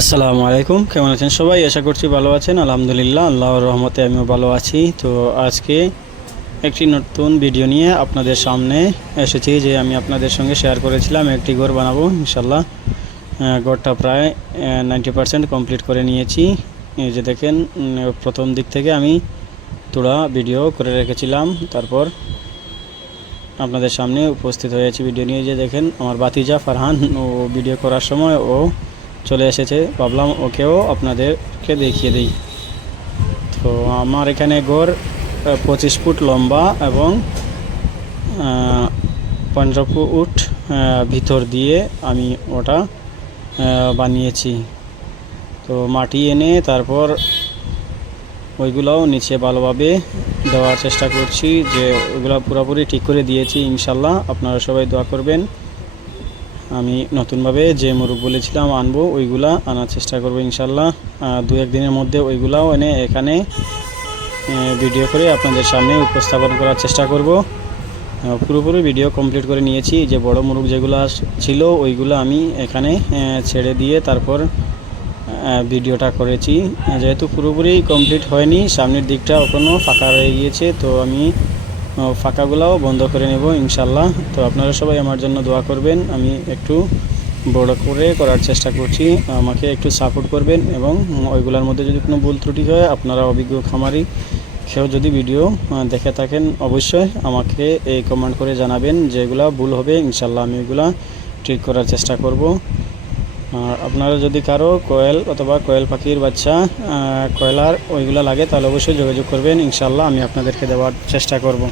আসসালামু আলাইকুম, কেমন আছেন সবাই? আশা করছি ভালো আছেন। আলহামদুলিল্লাহ, আল্লাহর রহমতে আমিও ভালো আছি। তো আজকে একটি নতুন ভিডিও নিয়ে আপনাদের সামনে এসেছি। যে আমি আপনাদের সঙ্গে শেয়ার করেছিলাম একটি ঘর বানাবো ইনশাল্লাহ। ঘরটা প্রায় 90% কমপ্লিট করে নিয়েছি। এই যে দেখেন, প্রথম দিক থেকে আমি তোড়া ভিডিও করে রেখেছিলাম, তারপর আপনাদের সামনে উপস্থিত হয়েছি ভিডিও নিয়ে। যে দেখেন, আমার ভাতিজা ফারহান ও ভিডিও করার সময় ও চলে এসেছে, ভাবলাম ওকেও আপনাদেরকে দেখিয়ে দিই। তো আমার এখানে ঘর 25 ফুট লম্বা এবং 15 ফুট ভিতর দিয়ে আমি ওটা বানিয়েছি। তো মাটি এনে তারপর ওইগুলোও নিচে ভালোভাবে দেওয়ার চেষ্টা করছি, যে ওইগুলো পুরোপুরি ঠিক করে দিয়েছি ইনশাল্লাহ। আপনারা সবাই দোয়া করবেন। আমি নতুনভাবে যে মোরগ বলেছিলাম আনবো, ওইগুলা আনার চেষ্টা করবো ইনশাল্লাহ। 2-1 দিনের মধ্যে ওইগুলাও এনে এখানে ভিডিও করে আপনাদের সামনে উপস্থাপন করার চেষ্টা করব। পুরোপুরি ভিডিও কমপ্লিট করে নিয়েছি। যে বড় মোরগ যেগুলো ছিল ওইগুলো আমি এখানে ছেড়ে দিয়ে তারপর ভিডিওটা করেছি। যেহেতু পুরোপুরি কমপ্লিট হয়নি, সামনের দিকটা এখনও ফাঁকা রয়ে গিয়েছে, তো আমি ফাঁকাগুলোও বন্ধ করে নেব ইনশাল্লাহ। তো আপনারা সবাই আমার জন্য দোয়া করবেন। আমি একটু বড় করে করার চেষ্টা করছি, আমাকে একটু সাপোর্ট করবেন। এবং ওইগুলোর মধ্যে যদি কোনো ভুল ত্রুটি হয়, আপনারা অভিজ্ঞ খামারি কেউ যদি ভিডিও দেখে থাকেন, অবশ্যই আমাকে এই কমেন্ট করে জানাবেন। যেগুলো ভুল হবে ইনশাল্লাহ আমি ওইগুলো ঠিক করার চেষ্টা করব। আর আপনারা যদি কারো কোয়েল অথবা কোয়েল পাখির বাচ্চা, কয়লার ওইগুলো লাগে, তাহলে অবশ্যই যোগাযোগ করবেন ইনশাল্লাহ, আমি আপনাদেরকে দেওয়ার চেষ্টা করব।